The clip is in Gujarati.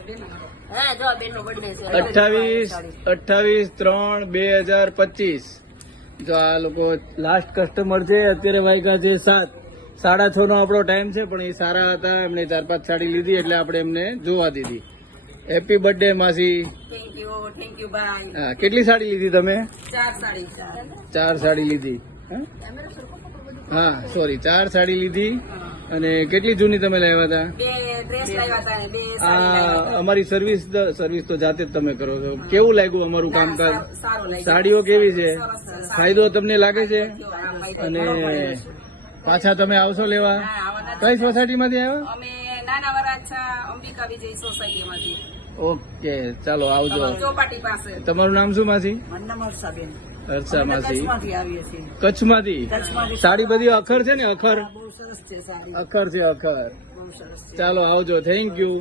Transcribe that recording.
28/3/2025 જો આ લોકો લાસ્ટ કસ્ટમર છે. અત્યારે વાગ્યા છે 7, 6:30 નો આપણો ટાઈમ છે, પણ એ સારા હતા. એમને 4-5 સાડી લીધી એટલે આપણે એમને જોવા દીધી. હેપી બર્થડે માસી. થેન્ક યુ ભાઈ. હા, કેટલી સાડી લીધી તમે? 4 સાડી લીધી. હા સોરી, 4 સાડી લીધી. અને કેટલી જૂની તમે લાવ્યા હતા? 2 ડ્રેસ લાવ્યા હતા અને 2 સાડી આ લાવ્યા હતા. અમારી સર્વિસ તો જાતે જ તમે કરો છો. કેવું લાગ્યું અમારું કામકાજ? સારું લાગ્યું. સાડીઓ કેવી છે? સરસ. ફાયદો તમને લાગે છે? અને અને પાછા તમે આવશો લેવા? કઈ સોસાયટીમાંથી આવ્યા? અમે નાના વરાછા અંબિકા વિજય સોસાયટીમાંથી ઓકે, ચાલો આવજો. ચોપાટી પાસે. તમારું નામ શું માસી? હર્ષાબેન. હર્ષા માસી. આવીએ છીએ. કચ્છમાંથી. સાડી બધી અખર છે ને? અખર બહુ સરસ છે સાડી. અખર છે, અખર. બહુ સરસ છે. ચાલો આવજો. Thank you.